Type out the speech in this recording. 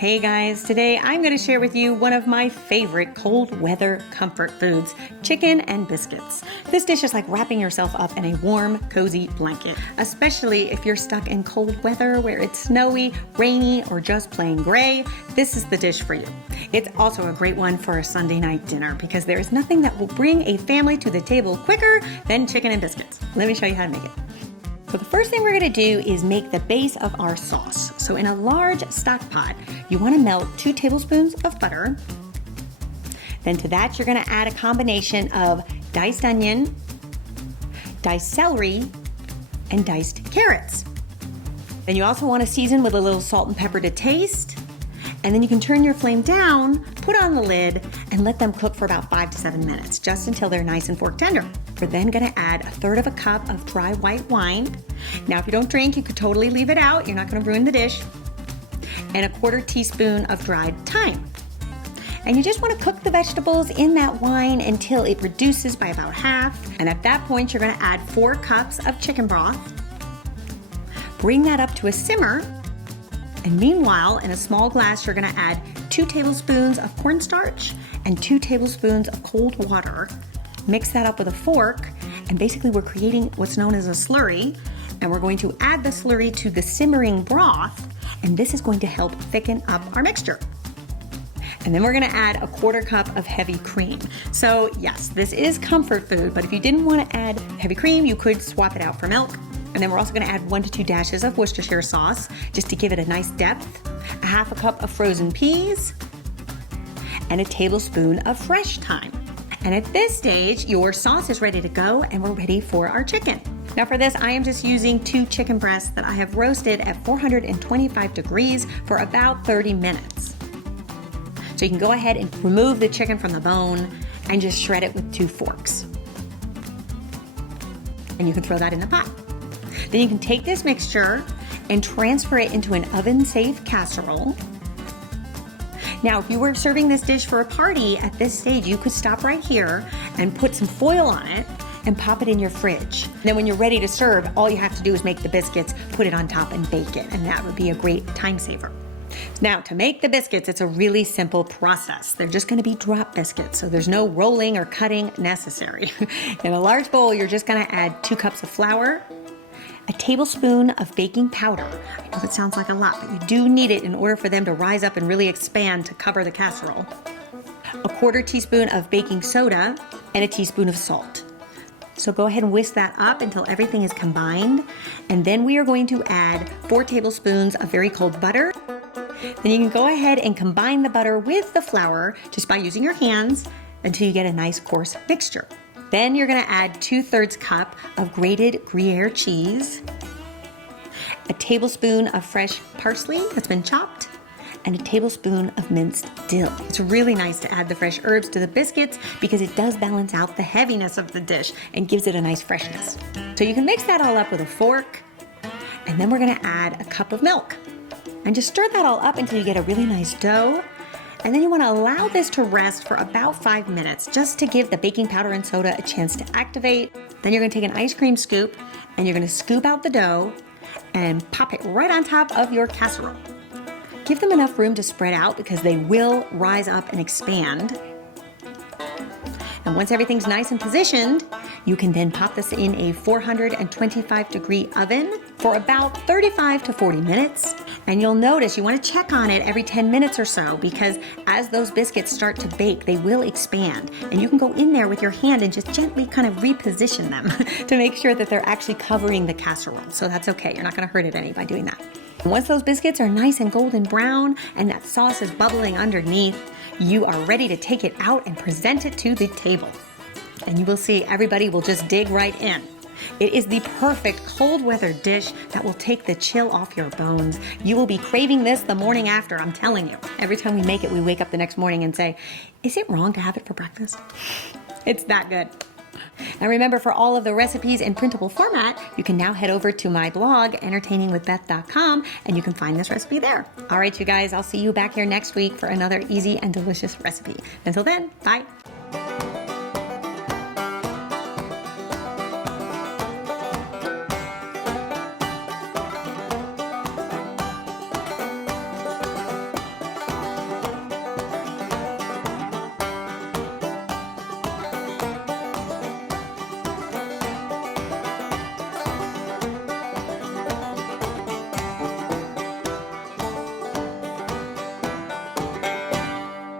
Hey guys, today I'm going to share with you one of my favorite cold weather comfort foods, chicken and biscuits. This dish is like wrapping yourself up in a warm, cozy blanket, especially if you're stuck in cold weather where it's snowy, rainy, or just plain gray. This is the dish for you. It's also a great one for a Sunday night dinner because there is nothing that will bring a family to the table quicker than chicken and biscuits. Let me show you how to make it. So the first thing we're going to do is make the base of our sauce. So in a large stock pot, you want to melt 2 tablespoons of butter. Then to that, you're going to add a combination of diced onion, diced celery, and diced carrots. Then you also want to season with a little salt and pepper to taste. And then you can turn your flame down, put on the lid, and let them cook for about 5 to 7 minutes, just until they're nice and fork tender. We're then gonna add 1/3 of a cup of dry white wine. Now, if you don't drink, you could totally leave it out. You're not gonna ruin the dish. And 1/4 teaspoon of dried thyme. And you just wanna cook the vegetables in that wine until it reduces by about half. And at that point, you're gonna add 4 cups of chicken broth. Bring that up to a simmer. And meanwhile, in a small glass, you're gonna add 2 tablespoons of cornstarch and 2 tablespoons of cold water. Mix that up with a fork, and basically we're creating what's known as a slurry, and we're going to add the slurry to the simmering broth, and this is going to help thicken up our mixture. And then we're gonna add 1/4 cup of heavy cream. So yes, this is comfort food, but if you didn't wanna add heavy cream, you could swap it out for milk. And then we're also gonna add 1 to 2 dashes of Worcestershire sauce, just to give it a nice depth, 1/2 cup of frozen peas, and a tablespoon of fresh thyme. And at this stage, your sauce is ready to go, and we're ready for our chicken. Now for this, I am just using 2 chicken breasts that I have roasted at 425 degrees for about 30 minutes. So you can go ahead and remove the chicken from the bone and just shred it with 2 forks. And you can throw that in the pot. Then you can take this mixture and transfer it into an oven-safe casserole. Now, if you were serving this dish for a party at this stage, you could stop right here and put some foil on it and pop it in your fridge. Then when you're ready to serve, all you have to do is make the biscuits, put it on top, and bake it, and that would be a great time saver. Now, to make the biscuits, it's a really simple process. They're just gonna be drop biscuits, so there's no rolling or cutting necessary. In a large bowl, you're just gonna add 2 cups of flour, a tablespoon of baking powder. I know that sounds like a lot, but you do need it in order for them to rise up and really expand to cover the casserole. 1/4 teaspoon of baking soda, and a teaspoon of salt. So go ahead and whisk that up until everything is combined. And then we are going to add 4 tablespoons of very cold butter. Then you can go ahead and combine the butter with the flour just by using your hands until you get a nice coarse mixture. Then you're gonna add 2/3 cup of grated Gruyere cheese, a tablespoon of fresh parsley that's been chopped, and a tablespoon of minced dill. It's really nice to add the fresh herbs to the biscuits because it does balance out the heaviness of the dish and gives it a nice freshness. So you can mix that all up with a fork, and then we're gonna add a cup of milk. And just stir that all up until you get a really nice dough. And then you want to allow this to rest for about 5 minutes just to give the baking powder and soda a chance to activate. Then you're going to take an ice cream scoop and you're going to scoop out the dough and pop it right on top of your casserole. Give them enough room to spread out because they will rise up and expand. And once everything's nice and positioned, you can then pop this in a 425-degree oven for about 35 to 40 minutes. And you'll notice you want to check on it every 10 minutes or so because as those biscuits start to bake, they will expand. And you can go in there with your hand and just gently kind of reposition them to make sure that they're actually covering the casserole. So that's okay. You're not going to hurt it any by doing that. And once those biscuits are nice and golden brown and that sauce is bubbling underneath, you are ready to take it out and present it to the table. And you will see everybody will just dig right in. It is the perfect cold weather dish that will take the chill off your bones. You will be craving this the morning after, I'm telling you. Every time we make it, we wake up the next morning and say, is it wrong to have it for breakfast? It's that good. Now remember, for all of the recipes in printable format, you can now head over to my blog, entertainingwithbeth.com, and you can find this recipe there. All right, you guys, I'll see you back here next week for another easy and delicious recipe. Until then, bye.